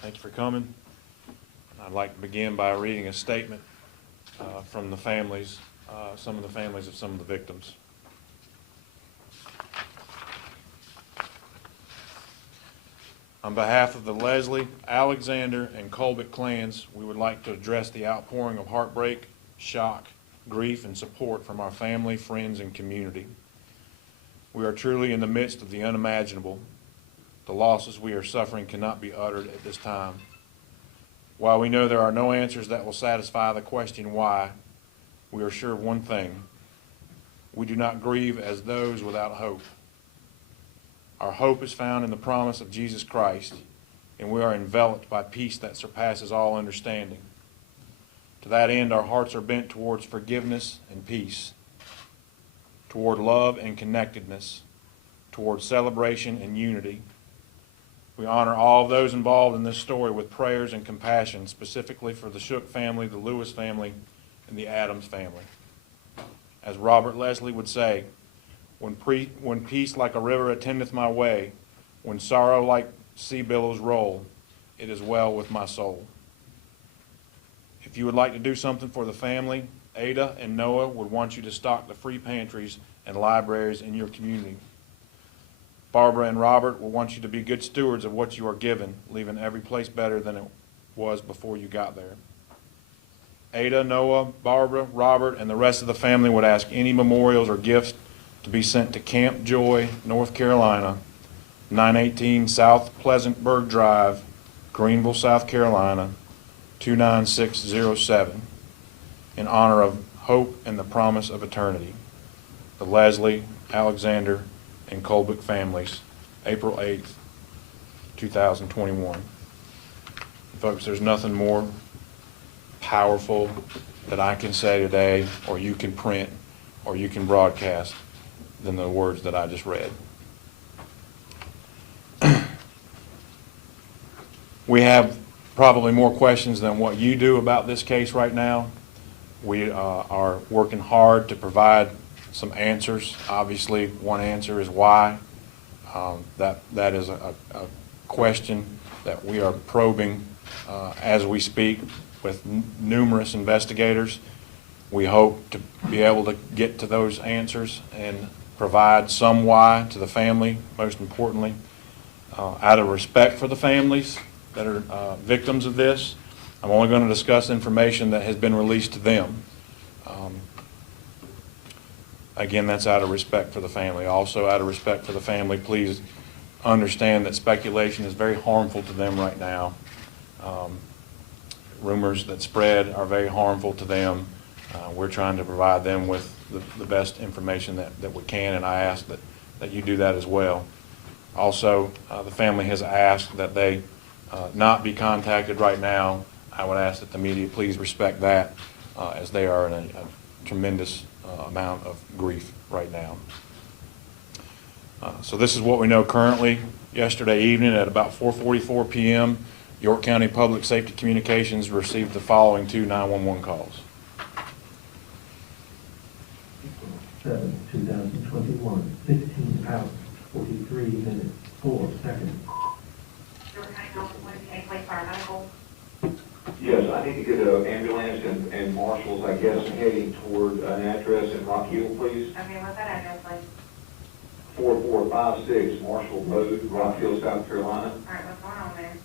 Thank you for coming. I'd like to begin by reading a statement from the families, some of the families of some of the victims. On behalf of the Leslie, Alexander, and Colbick clans, we would like to address the outpouring of heartbreak, shock, grief, and support from our family, friends, and community. We are truly in the midst of the unimaginable. The losses we are suffering cannot be uttered at this time. While we know there are no answers that will satisfy the question why, we are sure of one thing: we do not grieve as those without hope. Our hope is found in the promise of Jesus Christ, and we are enveloped by peace that surpasses all understanding. To that end, our hearts are bent towards forgiveness and peace, toward love and connectedness, toward celebration and unity. We honor all of those involved in this story with prayers and compassion, specifically for the Shook family, the Lewis family, and the Adams family. As Robert Leslie would say, when peace like a river attendeth my way, when sorrow like sea billows roll, it is well with my soul. If you would like to do something for the family, Ada and Noah would want you to stock the free pantries and libraries in your community. Barbara and Robert will want you to be good stewards of what you are given, leaving every place better than it was before you got there. Ada, Noah, Barbara, Robert, and the rest of the family would ask any memorials or gifts to be sent to Camp Joy, North Carolina, 918 South Pleasantburg Drive, Greenville, South Carolina, 29607, in honor of hope and the promise of eternity. The Leslie, Alexander, and Colbick families, April 8th, 2021. Folks, there's nothing more powerful that I can say today, or you can print, or you can broadcast, than the words that I just read. We have probably more questions than what you do about this case right now. We are working hard to provide some answers. Obviously, one answer is why. That is a question that we are probing as we speak with numerous investigators. We hope to be able to get to those answers and provide some why to the family, most importantly. Out of respect for the families that are victims of this, I'm only going to discuss information that has been released to them. Again, that's out of respect for the family. Also, out of respect for the family, please understand that speculation is very harmful to them right now. Rumors that spread are very harmful to them. We're trying to provide them with the best information that we can, and I ask that you do that as well. Also, the family has asked that they not be contacted right now. I would ask that the media please respect that, as they are in a tremendous amount of grief right now. So this is what we know currently. Yesterday evening at about 4:44 p.m., York County Public Safety Communications received the following two 911 calls. 7/2021, 16 hours, 43 minutes, 4 seconds. Yes, I need to get an ambulance and marshals, I guess, heading toward an address in Rock Hill, please. Okay, what's that address, please? 4456 Marshall Road, Rock Hill, South Carolina. All right, what's going on there?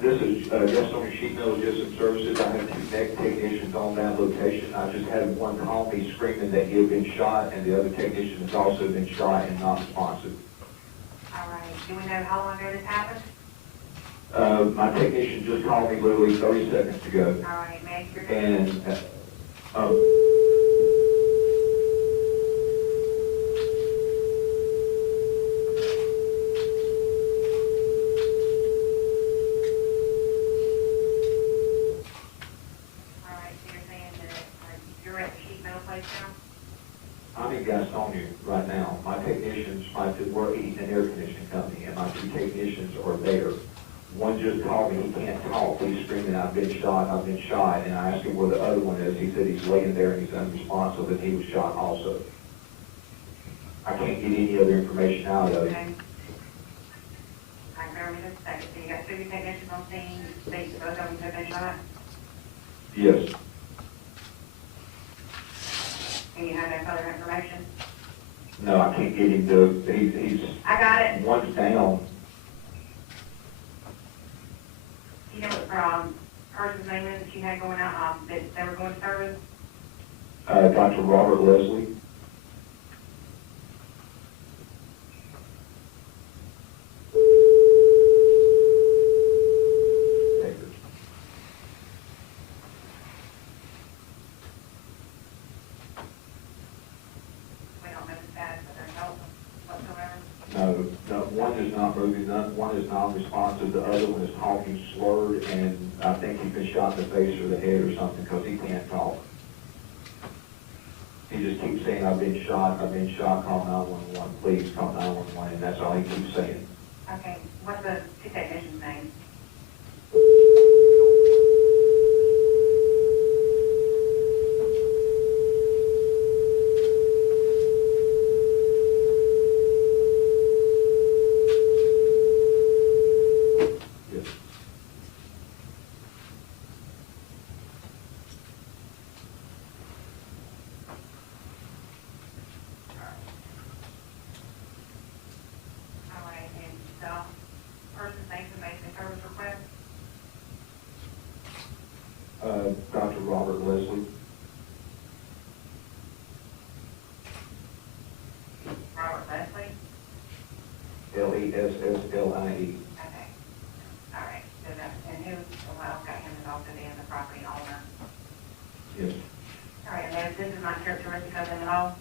This is just on your sheet metal logistics services. I have two neck technicians on that location. I just had one call me screaming that he had been shot, and the other technician has also been shot and not responsive. All right, do we know how long ago this happened? My technician just called me literally 30 seconds ago. All right, make your... And I'm in Gastonia right now. My technicians, we're an air conditioning company, and my two technicians are there. One just called me, he can't talk, he's screaming, I've been shot, and I asked him where the other one is. He said he's laying there and he's unresponsive, and he was shot also. I can't get any other information out of him. Okay. All right, bear bear with me just a second. So you got two technicians on scene, both of them took a shot, Yes. and you have no further information? No, I can't get him to, he's, I got it. one's down. You know what, person's name is that you had going out, that they were going to service? Dr. Robert Leslie. We don't know the status of their health whatsoever. No, one is not moving, one is non-responsive, the other one is talking slurred, and I think he's been shot in the face or the head or something, because he can't talk. He just keeps saying, I've been shot, call 911, please call 911, and that's all he keeps saying. Okay, what's the two technicians' names? Yes. All right, and the person's name who makes the service request? Dr. Robert Leslie. Robert Leslie? Leslie. Okay. All right, so that, and who, well, got him as also being the property owner. Yes. All right, and this is not characteristic of them at all?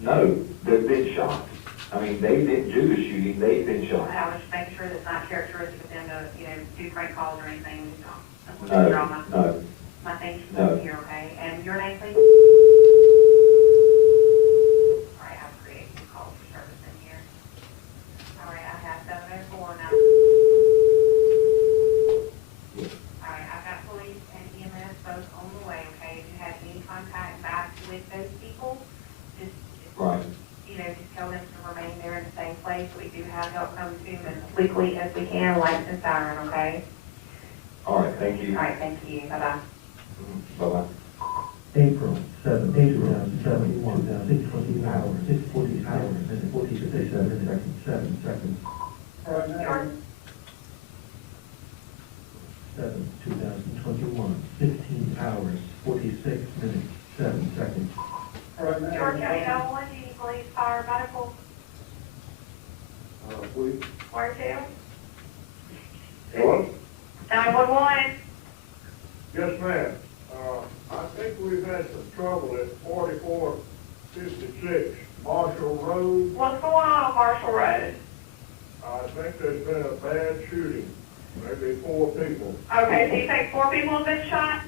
No, they've been shot. I mean, they didn't do the shooting, they've been Well, shot. I was just making sure that's not characteristic of them to, do prank calls or anything. That's No, drama. no. My thing's No. here, okay? And your name, please? All right, I'll create some calls for service in here. All right, I have 704 now. Yes. All right, I've got police and EMS both on the way, okay? If you have any contact back with those people, just, Right. just tell them to remain there in the same place. We do have help come to them as quickly as we can, lights and siren, okay? All right, thank you. All right, thank you. Bye-bye. Bye-bye. April 7, 2071, 6:20 hours, 6:40 hours, and 47 seconds, 7 seconds. George? 7, 2021, 15 hours, 46 minutes, 7 seconds. George County 911, do you need police, fire, medical? Please. Where to? Hello? 911. Yes, ma'am. I think we've had some trouble at 4456 Marshall Road. What's going on Marshall Road? I think there's been a bad shooting, maybe 4 people. Okay, so you think 4 people have been shot?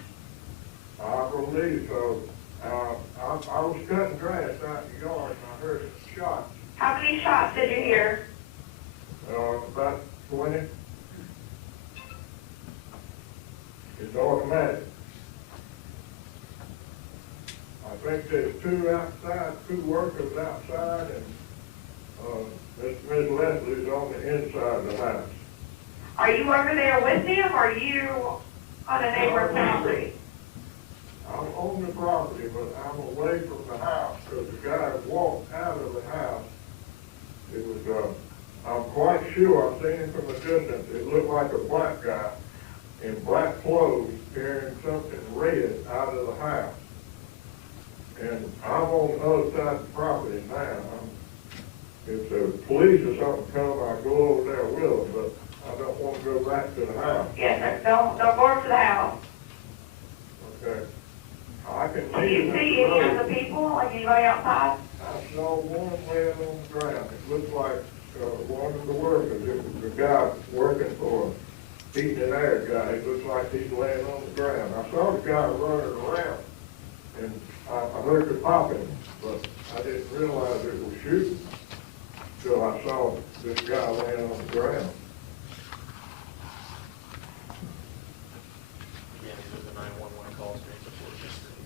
I believe so. I was cutting grass out in the yard and I heard shots, How many shots did you hear? about 20. It's automatic. I think there's 2 outside, 2 workers outside, and, Miss Leslie's on the inside of the house. Are you over there with them, or are you on a neighbor's property? I'm on the property, but I'm away from the house, because the guy walked out of the house. It was, I'm quite sure, I've seen him from a distance, it looked like a black guy in black clothes carrying something red out of the house. And I'm on the other side of the property now. If the police or something come, I go over there with them, but I don't want to go back to the house. Yes, sir. Don't go over to the house. Okay. I can Do see you them. see any of the people, like anybody outside? I saw one laying on the ground. It looked like one of the workers. It was the guy working for a heating and air guy. It looks like he's laying on the ground. I saw the guy running around, and I heard the popping, but I didn't realize it was shooting till I saw this guy laying on the ground. Yeah, it was a 911 call straight before history.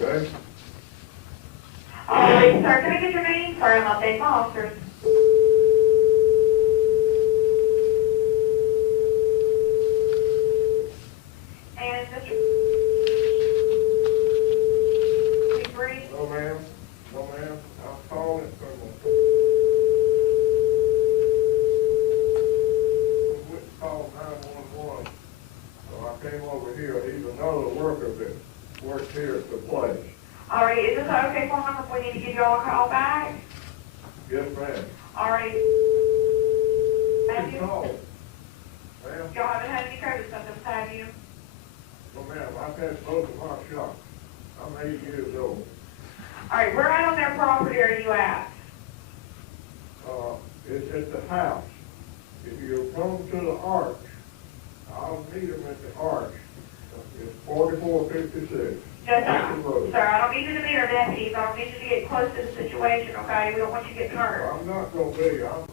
Okay? All right, sir, can I get your name? Sorry, I'm updating my officers. y'all a call back? Yes, ma'am. All right. You Have can you, call. Ma'am, y'all haven't had any COVID symptoms, have you? no, ma'am, I've had both of my shots. I'm 80 years old. All right, where out on their property are you at? It's at the house. If you come to the arch, I'll meet them at the arch. It's 4456. Just, That's the road. sir, I don't need you to meet our deputies, I don't need you to get close to the situation, okay? We don't want you getting hurt. I'm not gonna be, I'm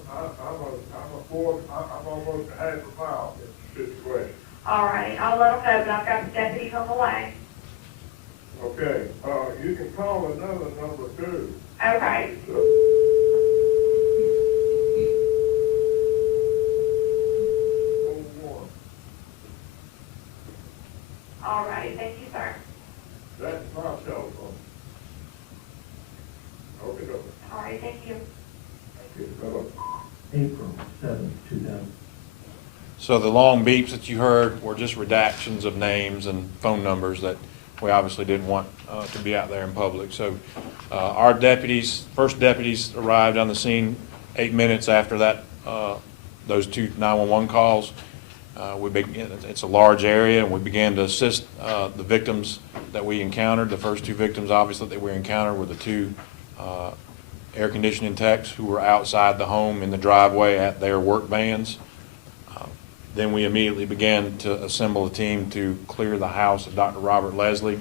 almost a half a mile in the situation. All right, I'll let them know, but I've got the deputies on the way. Okay, you can call another number too. Okay, all right, thank you, sir. That's my telephone. Okay, okay. All right, thank you. Bye-bye. April 7th, 2000. So the long beeps that you heard were just redactions of names and phone numbers that we obviously didn't want to be out there in public. So our deputies, first deputies arrived on the scene 8 minutes after that, those two 911 calls. It's a large area, and we began to assist the victims that we encountered. The first two victims, obviously, that we encountered were the two air conditioning techs who were outside the home in the driveway at their work vans. Then we immediately began to assemble a team to clear the house of Dr. Robert Leslie.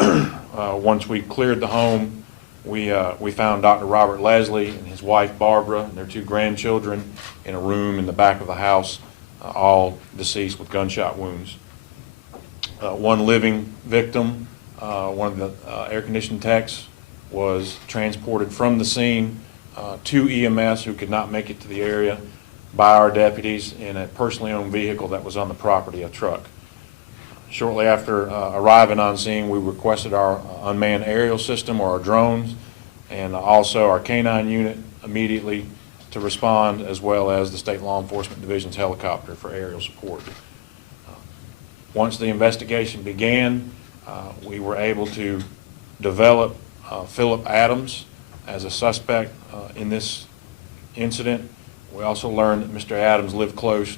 Once we cleared the home, we found Dr. Robert Leslie and his wife Barbara and their two grandchildren in a room in the back of the house, all deceased with gunshot wounds. One living victim, one of the air conditioning techs, was transported from the scene to EMS, who could not make it to the area, by our deputies in a personally owned vehicle that was on the property, a truck. Shortly after arriving on scene, we requested our unmanned aerial system, or our drones, and also our K-9 unit immediately to respond, as well as the State Law Enforcement Division's helicopter for aerial support. Once the investigation began, we were able to develop Philip Adams as a suspect in this incident. We also learned that Mr. Adams lived close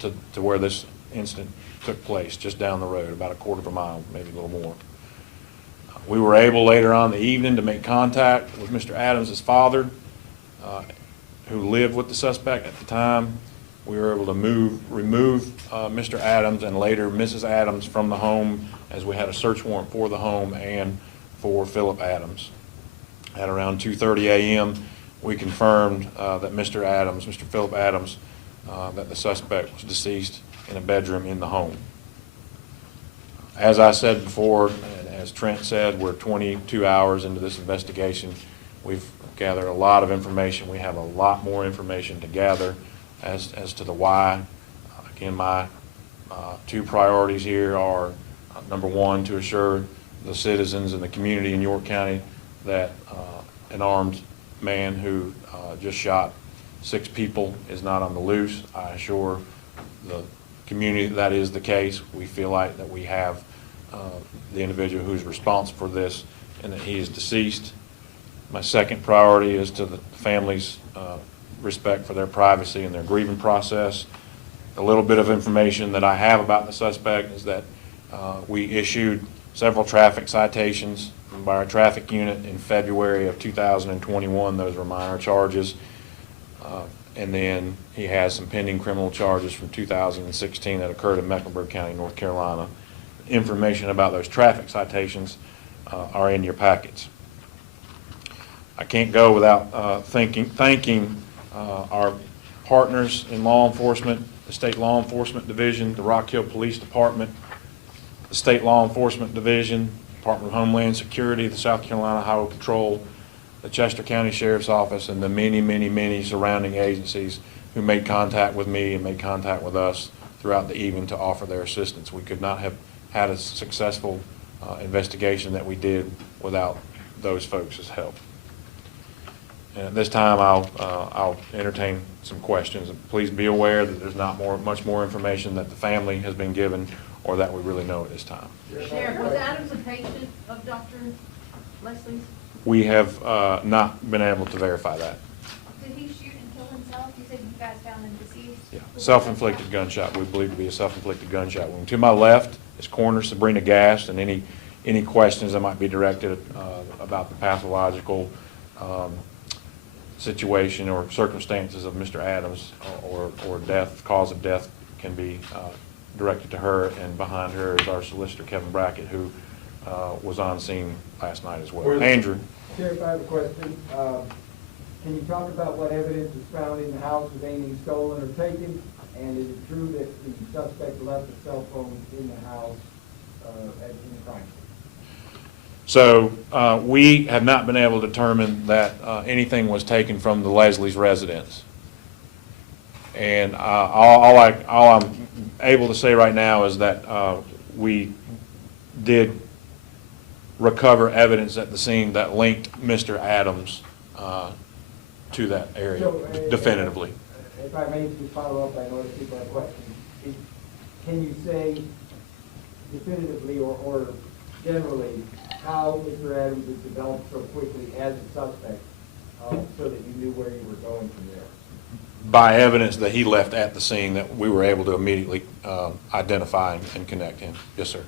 to where this incident took place, just down the road, about a quarter of a mile, maybe a little more. We were able later on in the evening to make contact with Mr. Adams' father, who lived with the suspect at the time. We were able to remove Mr. Adams and later Mrs. Adams from the home, as we had a search warrant for the home and for Philip Adams. At around 2:30 a.m., we confirmed that Mr. Philip Adams, that the suspect was deceased in a bedroom in the home. As I said before, and as Trent said, we're 22 hours into this investigation. We've gathered a lot of information. We have a lot more information to gather as to the why. Again, my two priorities here are, number one, to assure the citizens and the community in York County that an armed man who just shot 6 people is not on the loose. I assure the community that is the case. We feel like that we have the individual who's responsible for this and that he is deceased. My second priority is to the family's respect for their privacy and their grieving process. A little bit of information that I have about the suspect is that we issued several traffic citations by our traffic unit in February of 2021. Those were minor charges. And then he has some pending criminal charges from 2016 that occurred in Mecklenburg County, North Carolina. Information about those traffic citations are in your packets. I can't go without thanking our partners in law enforcement, the State Law Enforcement Division, the Rock Hill Police Department, the State Law Enforcement Division, Department of Homeland Security, the South Carolina Highway Patrol, the Chester County Sheriff's Office, and the many, many, many surrounding agencies who made contact with me and made contact with us throughout the evening to offer their assistance. We could not have had a successful investigation that we did without those folks' help. And at this time, I'll entertain some questions. Please be aware that there's not much more information that the family has been given or that we really know at this time. Sheriff, was Adams a patient of Dr. Leslie's? We have not been able to verify that. Did he shoot and kill himself? You said you guys found him deceased? Yeah. Self-inflicted gunshot, we believe to be a self-inflicted gunshot wound. To my left is Coroner Sabrina Gast, and any questions that might be directed about the pathological situation or circumstances of Mr. Adams or death, cause of death can be directed to her, and behind her is our solicitor, Kevin Brackett, who was on scene last night as well. Andrew? Sheriff, I have a question. Can you talk about what evidence was found in the house of anything stolen or taken? And is it true that the suspect left a cell phone in the house in the crime? So we have not been able to determine that anything was taken from the Leslie's residence. And all I'm able to say right now is that we did recover evidence at the scene that linked Mr. Adams to that area So, definitively. If I may just follow up, I know that people have questions. Can you say definitively or generally how Mr. Adams has developed so quickly as a suspect so that you knew where you were going from there? By evidence that he left at the scene that we were able to immediately identify and connect him. Yes, sir.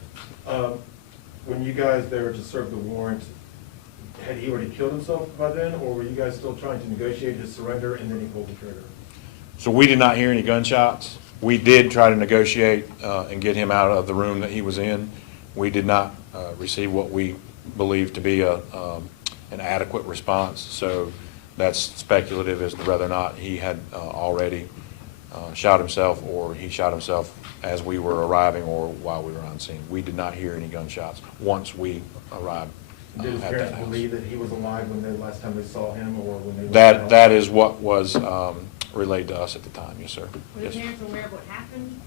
When you guys there to serve the warrant, had he already killed himself by then, or were you guys still trying to negotiate his surrender and then he pulled the trigger? So we did not hear any gunshots. We did try to negotiate and get him out of the room that he was in. We did not receive what we believe to be an adequate response. So that's speculative as to whether or not he had already shot himself, or he shot himself as we were arriving or while we were on scene. We did not hear any gunshots once we arrived Did his at parents that house. believe that he was alive when the last time they saw him, or when they left the That house? is what was relayed to us at the time, yes, sir. Were the Yes, sir. parents aware of what happened?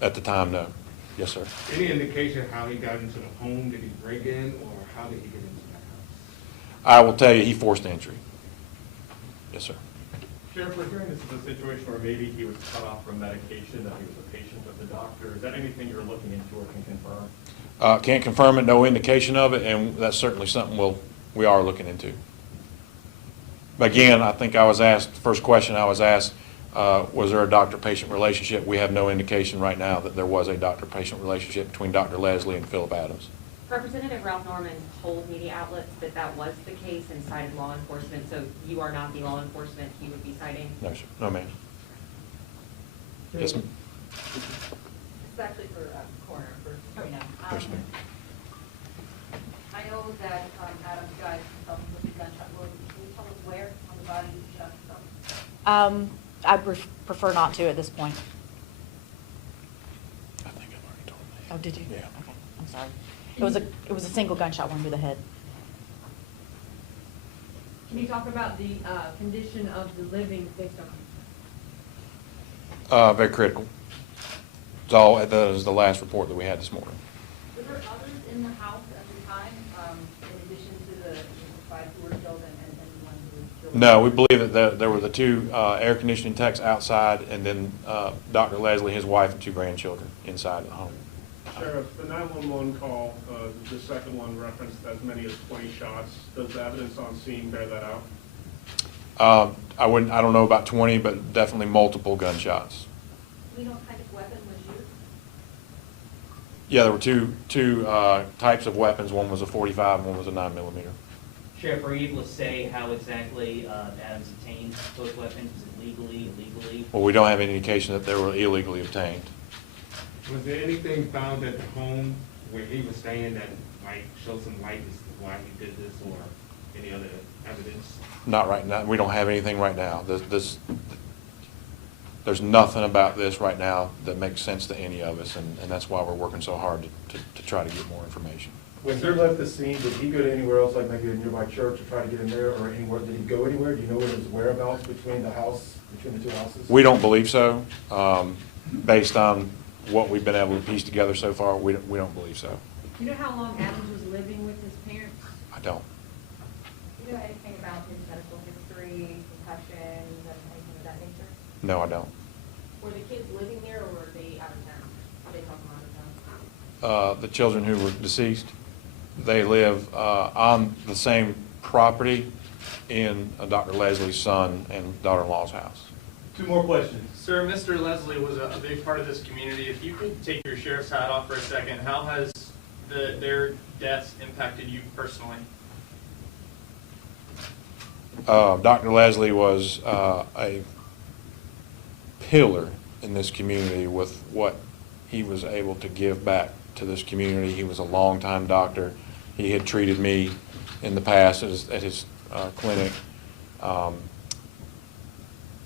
At the time, no. Yes, sir. Any indication how he got into the home? Did he break in, or how did he get into that house? I will tell you, he forced entry. Yes, sir. Sheriff, we're hearing this is a situation where maybe he was cut off from medication, that he was a patient of the doctor. Is that anything you're looking into or can confirm? Can't confirm it, no indication of it, and that's certainly something we are looking into. But again, I think I was asked, the first question I was asked, was there a doctor-patient relationship? We have no indication right now that there was a doctor-patient relationship between Dr. Leslie and Philip Adams. Representative Ralph Norman told media outlets that that was the case and cited law enforcement, so you are not the law enforcement he would be citing? No, sir. No, ma'am. Yes, ma'am. It's actually for coroner, for Sabrina. Yes, ma'am. I know that Adams died himself with a gunshot wound. Can you tell us where on the body he shot himself? I prefer not to at this point. I think I've already told you. Oh, did you? Yeah. Okay, I'm sorry. It was a single gunshot wound to the head. Can you talk about the condition of the living victim? Very critical. That is the last report that we had this morning. Were there others in the house at the time, in addition to the 5 who were killed and the one who was killed? No, we believe that there were the 2 air conditioning techs outside, and then Dr. Leslie, his wife, and 2 grandchildren inside the home. Sheriff, the 911 call, the second one referenced as many as 20 shots. Does the evidence on scene bear that out? I don't know about 20, but definitely multiple gunshots. Do we know what kind of weapon was used? Yeah, there were two types of weapons. One was a 45, and one was a 9mm. Sheriff, are you able to say how exactly Adams obtained those weapons? Was it legally, illegally? Well, we don't have any indication that they were illegally obtained. Was there anything found at the home where he was staying that might show some light as to why he did this, or any other evidence? Not right now. We don't have anything right now. There's nothing about this right now that makes sense to any of us, and that's why we're working so hard to try to get more information. When he left the scene, did he go to anywhere else, like maybe a nearby church, or try to get in there, or anywhere? Did he go anywhere? Do you know what his whereabouts between the 2 houses? We don't believe so. Based on what we've been able to piece together so far, we don't believe so. Do you know how long Adams was living with his parents? I don't. Do you know anything about his medical history, concussions, and anything of that nature? No, I don't. Were the kids living there, or were they out of town? Were they from out of town? The children who were deceased, They live on the same property in Dr. Leslie's son and daughter-in-law's house. Two more questions. Sir, Mr. Leslie was a big part of this community. If you could take your sheriff's hat off for a second, how has their deaths impacted you personally? Dr. Leslie was a pillar in this community with what he was able to give back to this community. He was a longtime doctor. He had treated me in the past at his clinic.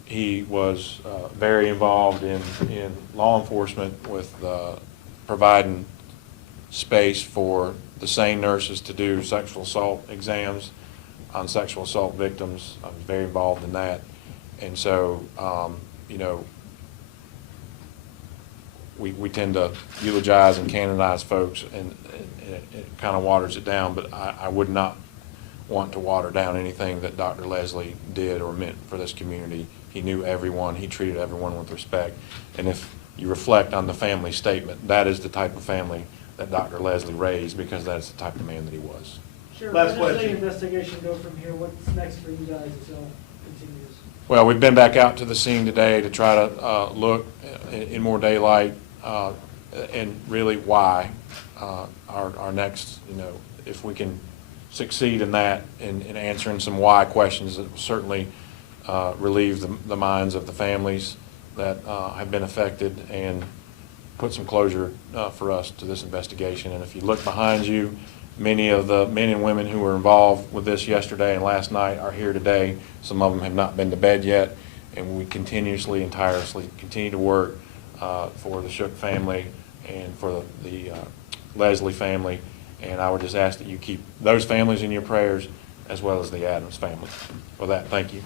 He was very involved in law enforcement with providing space for the sane nurses to do sexual assault exams on sexual assault victims. I was very involved in that. And so, you know, we tend to eulogize and canonize folks, and it kind of waters it down, but I would not want to water down anything that Dr. Leslie did or meant for this community. He knew everyone. He treated everyone with respect. And if you reflect on the family statement, that is the type of family that Dr. Leslie raised, because that's the type of man that he was. Sure. Last Where does the question. investigation go from here? What's next for you guys as it continues? Well, we've been back out to the scene today to try to look in more daylight and really why. Our next, you know, if we can succeed in that, in answering some why questions, that will certainly relieve the minds of the families that have been affected and put some closure for us to this investigation. And if you look behind you, many of the men and women who were involved with this yesterday and last night are here today. Some of them have not been to bed yet, and we continuously and tirelessly continue to work for the Shook family and for the Leslie family. And I would just ask that you keep those families in your prayers, as well as the Adams family. With that, thank you.